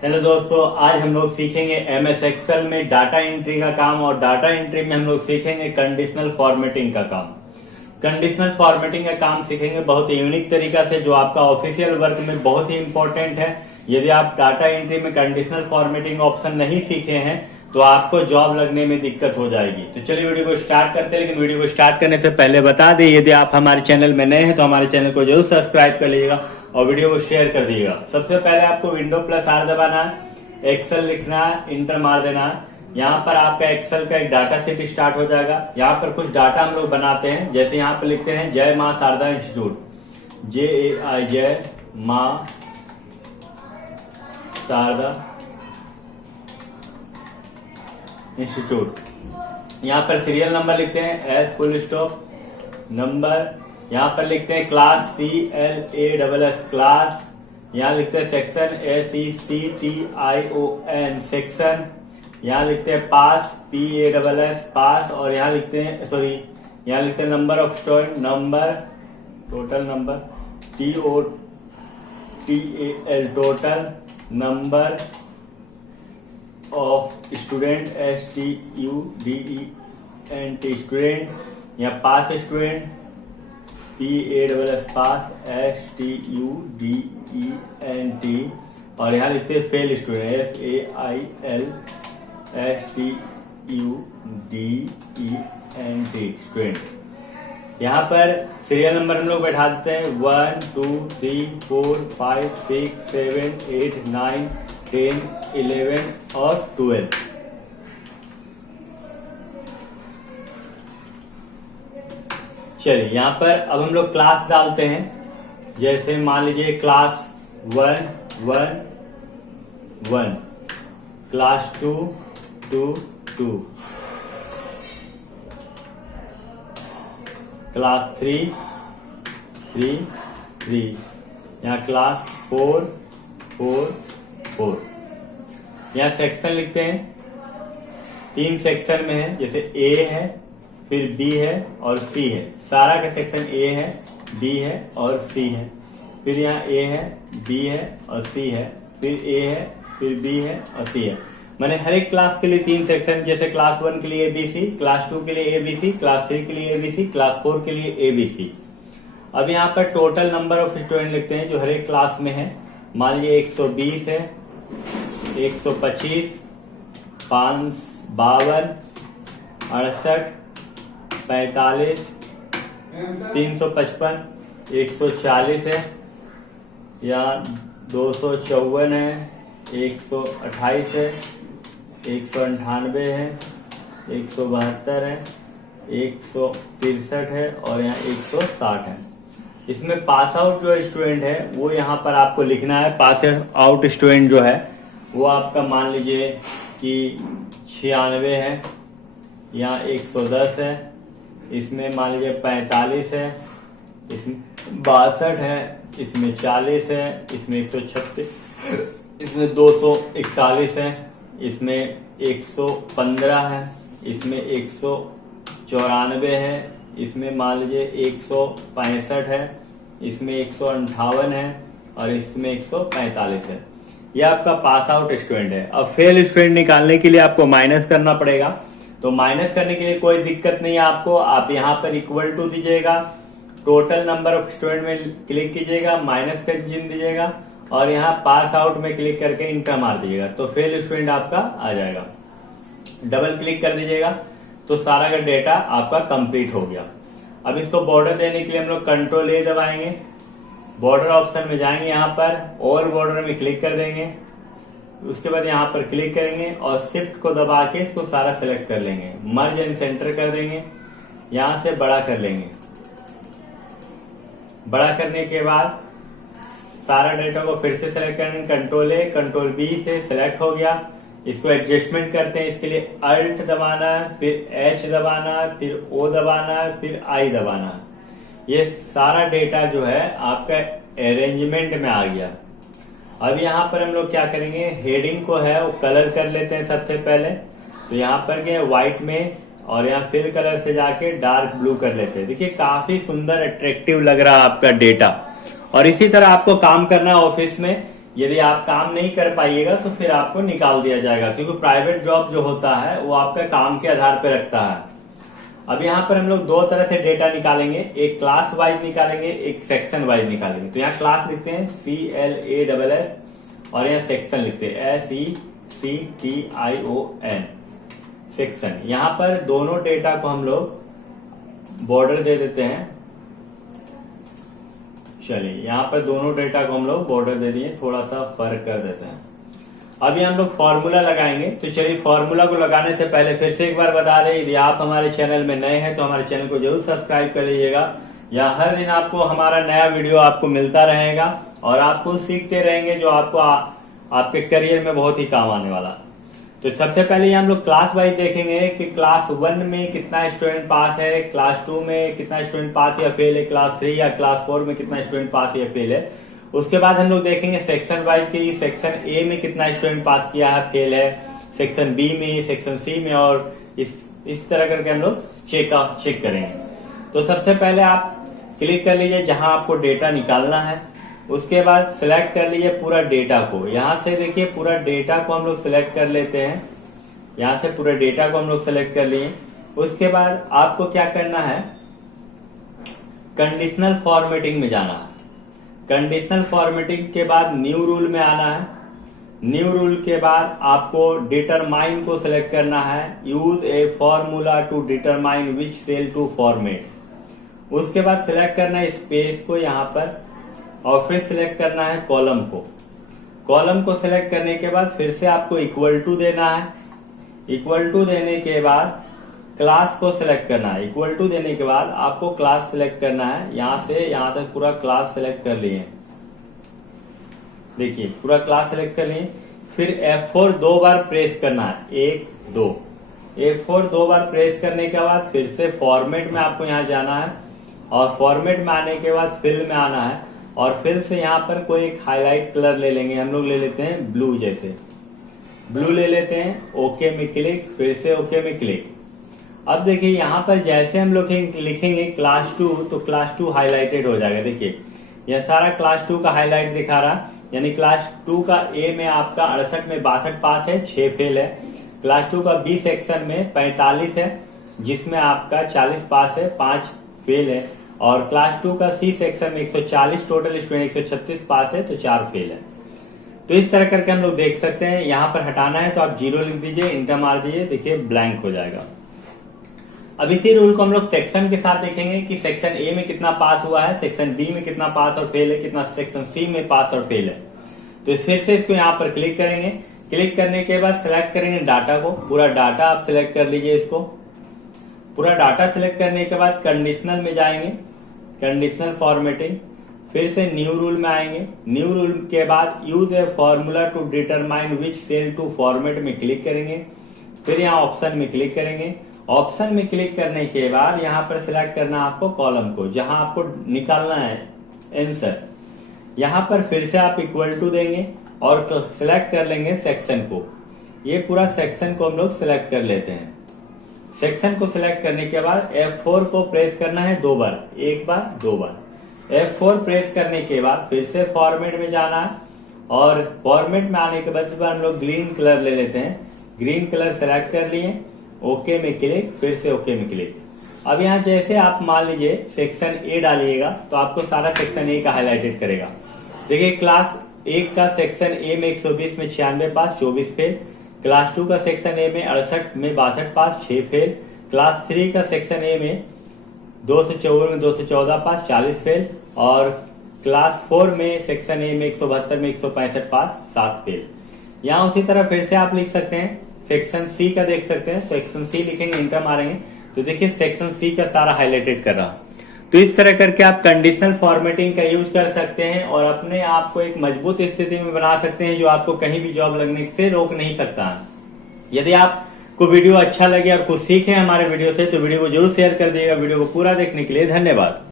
Hello दोस्तों, आज हम लोग सीखेंगे एमएस एक्सेल में डाटा एंट्री का काम। और डाटा एंट्री में हम लोग सीखेंगे कंडीशनल फॉर्मेटिंग का काम। कंडीशनल फॉर्मेटिंग का काम सीखेंगे बहुत यूनिक तरीका से, जो आपका ऑफिशियल वर्क में बहुत ही इंपॉर्टेंट है। यदि आप डाटा एंट्री में कंडीशनल फॉर्मेटिंग ऑप्शन नहीं सीखे हैं तो आपको जॉब लगने में दिक्कत हो जाएगी। तो चलिए वीडियो को स्टार्ट करते हैं। लेकिन वीडियो को स्टार्ट करने से पहले बता दें, यदि आप हमारे चैनल में नए हैं तो हमारे चैनल को जरूर सब्सक्राइब कर लीजिएगा और वीडियो को शेयर कर दीजिएगा। सबसे पहले आपको विंडो प्लस आर दबाना है, एक्सेल लिखना है, इंटर मार देना है। यहाँ पर आपका एक्सेल का एक डाटा सेट स्टार्ट हो जाएगा। यहाँ पर कुछ डाटा हम लोग बनाते हैं, जैसे यहाँ पर लिखते हैं जय माँ शारदा इंस्टीट्यूट, JAI जय माँ शारदा इंस्टीट्यूट। यहाँ पर सीरियल नंबर लिखते हैं एस फुल स्टॉप नंबर। यहाँ पर लिखते हैं क्लास CLASS क्लास। यहाँ लिखते हैं सेक्शन SECTION सेक्शन। यहाँ लिखते हैं पास PASS पास। और यहाँ लिखते हैं यहाँ लिखते हैं number of student number, total number TOTAL total number of student STUDENT student. या पास स्टूडेंट PASS पास STUDENT। और यहाँ लिखते हैं fail student FAIL STUDENT student. यहाँ पर सीरियल नंबर हम लोग बैठा देते हैं 1 2 3 4 5 6 7 8 9 10 11 और 12। चलिए यहाँ पर अब हम लोग क्लास डालते हैं। जैसे मान लीजिए क्लास 1 1 1, क्लास 2 2 2, क्लास 3 3 3, यहाँ क्लास 4 4 4। यहाँ सेक्शन लिखते हैं, 3 सेक्शन में है, जैसे A है, फिर B है और C है। सारा का सेक्शन A है, B है और C है। फिर यहाँ A है, B है और C है, फिर A है, फिर B है और C है। मैंने हर एक क्लास के लिए 3 सेक्शन, जैसे क्लास 1 के लिए ABC, क्लास 2 के लिए ABC, क्लास 3 के लिए ABC, क्लास 4 के लिए ABC। अब यहाँ पर टोटल नंबर ऑफ स्टूडेंट लिखते हैं जो हर एक क्लास में है। मान लीजिए 120 है, 125, 52, 68, 45, 355, 140 है, या 254 है, 128 है, 198 है, 172 है, 163 है और यहाँ 160 है। इसमें पास आउट जो स्टूडेंट है वो यहाँ पर आपको लिखना है। पास आउट स्टूडेंट जो है वो आपका मान लीजिए कि 96 है, यहाँ 110 है, इसमें मान लीजिए 45 है, इसमें 62 है, इसमें 40 है, इसमें 136, इसमें 241 है, इसमें 115 है, इसमें 194 है, इसमें मान लीजिए 165 है, इसमें 158 है और इसमें 145 है। यह आपका पास आउट स्टूडेंट है। अब फेल स्टूडेंट निकालने के लिए आपको माइनस करना पड़ेगा। तो माइनस करने के लिए कोई दिक्कत नहीं है आपको। आप यहाँ पर इक्वल टू दीजिएगा, टोटल नंबर ऑफ स्टूडेंट में क्लिक कीजिएगा, माइनस का चिन्ह दीजिएगा और यहाँ पास आउट में क्लिक करके इंटर मार दीजिएगा तो फेल स्टूडेंट आपका आ जाएगा। डबल क्लिक कर दीजिएगा तो सारा का डेटा आपका कंप्लीट हो गया। अब इसको बॉर्डर देने के लिए हम लोग कंट्रोल A दबाएंगे, बॉर्डर ऑप्शन में जाएंगे, यहाँ पर ऑल बॉर्डर में क्लिक कर देंगे। उसके बाद यहाँ पर क्लिक करेंगे और शिफ्ट को दबा के इसको सारा सेलेक्ट कर लेंगे, मर्ज एंड सेंटर कर देंगे, यहाँ से बड़ा कर लेंगे। बड़ा करने के बाद सारा डेटा को फिर से सेलेक्ट करेंगे, कंट्रोल A कंट्रोल B से सेलेक्ट हो गया। इसको एडजस्टमेंट करते हैं, इसके लिए अल्ट दबाना है, फिर H दबाना है, फिर O दबाना है, फिर I दबाना है। ये सारा डेटा जो है आपका अरेंजमेंट में आ गया। अब यहाँ पर हम लोग क्या करेंगे, हेडिंग को है वो कलर कर लेते हैं सबसे पहले। तो यहाँ पर गए व्हाइट में और यहाँ फिल कलर से जाके डार्क ब्लू कर लेते हैं। देखिए काफी सुंदर अट्रैक्टिव लग रहा है आपका डेटा। और इसी तरह आपको काम करना है ऑफिस में यदि आप काम नहीं कर पाइएगा तो फिर आपको निकाल दिया जाएगा, क्योंकि प्राइवेट जॉब जो होता है वो आपका काम के आधार पर रखता है। अब यहाँ पर हम लोग दो तरह से डेटा निकालेंगे, एक क्लास वाइज निकालेंगे, एक सेक्शन वाइज निकालेंगे। तो यहाँ क्लास लिखते हैं CLASS और यहाँ सेक्शन लिखते हैं SECTION, सेक्शन। यहाँ पर दोनों डेटा को हम लोग बॉर्डर दे देते हैं। चलिए यहाँ पर दोनों डेटा को हम लोग बॉर्डर दे दिए, थोड़ा सा फर्क कर देते हैं। अभी हम लोग फॉर्मूला लगाएंगे। तो चलिए फॉर्मूला को लगाने से पहले फिर से एक बार बता दें, यदि आप हमारे चैनल में नए हैं तो हमारे चैनल को जरूर सब्सक्राइब कर लीजिएगा। यहाँ हर दिन आपको हमारा नया वीडियो आपको मिलता रहेगा और आपको सीखते रहेंगे, जो आपको आपके करियर में बहुत ही काम आने वाला। तो सबसे पहले हम लोग क्लास वाइज देखेंगे कि क्लास 1 में कितना स्टूडेंट पास है, क्लास 2 में कितना स्टूडेंट पास या फेल है, क्लास 3 या क्लास 4 में कितना स्टूडेंट पास या फेल है। उसके बाद हम लोग देखेंगे सेक्शन वाइज कि सेक्शन ए में कितना स्टूडेंट पास किया है, फेल है, सेक्शन बी में, सेक्शन सी में, और इस तरह करके हम लोग चेक करेंगे। तो सबसे पहले आप क्लिक कर लीजिए जहां आपको डेटा निकालना है। उसके बाद सिलेक्ट कर लीजिए पूरा डेटा को। यहां से देखिए पूरा डेटा को हम लोग सिलेक्ट कर लेते हैं। यहां से पूरा डेटा को हम लोग सिलेक्ट कर लिए। उसके बाद आपको क्या करना है, कंडीशनल फॉर्मेटिंग में जाना है। कंडीशनल फॉर्मेटिंग के बाद न्यू रूल में आना है। न्यू रूल के बाद आपको डिटरमाइन को सिलेक्ट करना है, use a formula to determine which cell to format. उसके बाद सिलेक्ट करना है स्पेस को यहाँ पर, और फिर सिलेक्ट करना है कॉलम को। कॉलम को सिलेक्ट करने के बाद फिर से आपको इक्वल टू देना है। इक्वल टू देने के बाद क्लास को सिलेक्ट करना है। इक्वल टू देने के बाद आपको क्लास सिलेक्ट करना है। यहां से यहां तक पूरा क्लास सिलेक्ट कर लिए। देखिए पूरा क्लास सिलेक्ट कर लिए। फिर F4 दो बार प्रेस करना है, 1 2। F4 दो बार प्रेस करने के बाद फिर से फॉर्मेट में आपको यहाँ जाना है, और फॉर्मेट में आने के बाद फिल में आना है, और फिर से यहाँ पर कोई एक हाईलाइट कलर ले लेंगे। हम लोग ले लेते हैं ब्लू, जैसे ब्लू ले लेते हैं। ओके में क्लिक, फिर से ओके में क्लिक। अब देखिए यहाँ पर जैसे हम लोग लिखेंगे क्लास 2 तो क्लास 2 हाईलाइटेड हो जाएगा। देखिए यह सारा क्लास 2 का हाईलाइट दिखा रहा, यानी क्लास 2 का ए में आपका 68 में 62 पास है, 6 फेल है। क्लास 2 का बी सेक्शन में 45 है, जिसमें आपका 40 पास है, 5 फेल है। और क्लास 2 का सी सेक्शन में 140 टोटल स्टूडेंट, 136 पास है, तो 4 फेल है। तो इस तरह करके हम लोग देख सकते हैं। यहाँ पर हटाना है तो आप 0 लिख दीजिए, इंटर मार दीजिए, देखिए ब्लैंक हो जाएगा। अब इसी रूल को हम लोग सेक्शन के साथ देखेंगे कि सेक्शन ए में कितना पास हुआ है, सेक्शन बी में कितना पास और फेल है, कितना सेक्शन सी में पास और फेल है। तो फिर से इसको यहाँ पर क्लिक करेंगे। क्लिक करने के बाद सिलेक्ट करेंगे डाटा को, पूरा डाटा आप सिलेक्ट कर लीजिए। इसको पूरा डाटा सिलेक्ट करने के बाद कंडीशनल में जाएंगे, कंडीशनल फॉर्मेटिंग, फिर से न्यू रूल में आएंगे। न्यू रूल के बाद use a formula to determine which cell to format में क्लिक करेंगे। फिर यहाँ ऑप्शन में क्लिक करेंगे। ऑप्शन में क्लिक करने के बाद यहाँ पर सिलेक्ट करना है आपको कॉलम को, जहां आपको निकालना है आंसर। यहाँ पर फिर से आप इक्वल टू देंगे और सिलेक्ट कर लेंगे सेक्शन को। ये पूरा सेक्शन को हम लोग सिलेक्ट कर लेते हैं। सेक्शन को सिलेक्ट करने के बाद F4 को प्रेस करना है 2 बार, 1 बार 2 बार। F4 प्रेस करने के बाद फिर से फॉर्मेट में जाना है, और फॉर्मेट में आने के बाद इस बार हम लोग ग्रीन कलर ले लेते हैं। ग्रीन कलर सेलेक्ट कर लिए, ओके में क्लिक, फिर से ओके में क्लिक। अब यहाँ जैसे आप मान लीजिए सेक्शन ए डालिएगा तो आपको सारा सेक्शन ए का हाईलाइटेड करेगा। देखिए क्लास 1 का सेक्शन ए में 120 में 96 पास, 24 फेल। क्लास 2 का सेक्शन ए में 68 में 62 पास, 6 फेल। क्लास 3 का सेक्शन ए में 254 में 214 पास, 40 फेल। और क्लास 4 में सेक्शन ए में 172 में 165 पास, 7 फेल। यहाँ उसी तरह फिर से आप लिख सकते हैं, सेक्शन सी का देख सकते हैं। सेक्शन सी लिखेंगे, इंटर मारेंगे तो देखिए सेक्शन सी का सारा हाईलाइटेड कर रहा। तो इस तरह करके आप कंडीशनल फॉर्मेटिंग का यूज कर सकते हैं और अपने आप को एक मजबूत स्थिति में बना सकते हैं, जो आपको कहीं भी जॉब लगने से रोक नहीं सकता है। यदि आपको वीडियो अच्छा लगे और कुछ सीखे हमारे वीडियो से तो वीडियो को जरूर शेयर कर दिएगा। वीडियो को पूरा देखने के लिए धन्यवाद।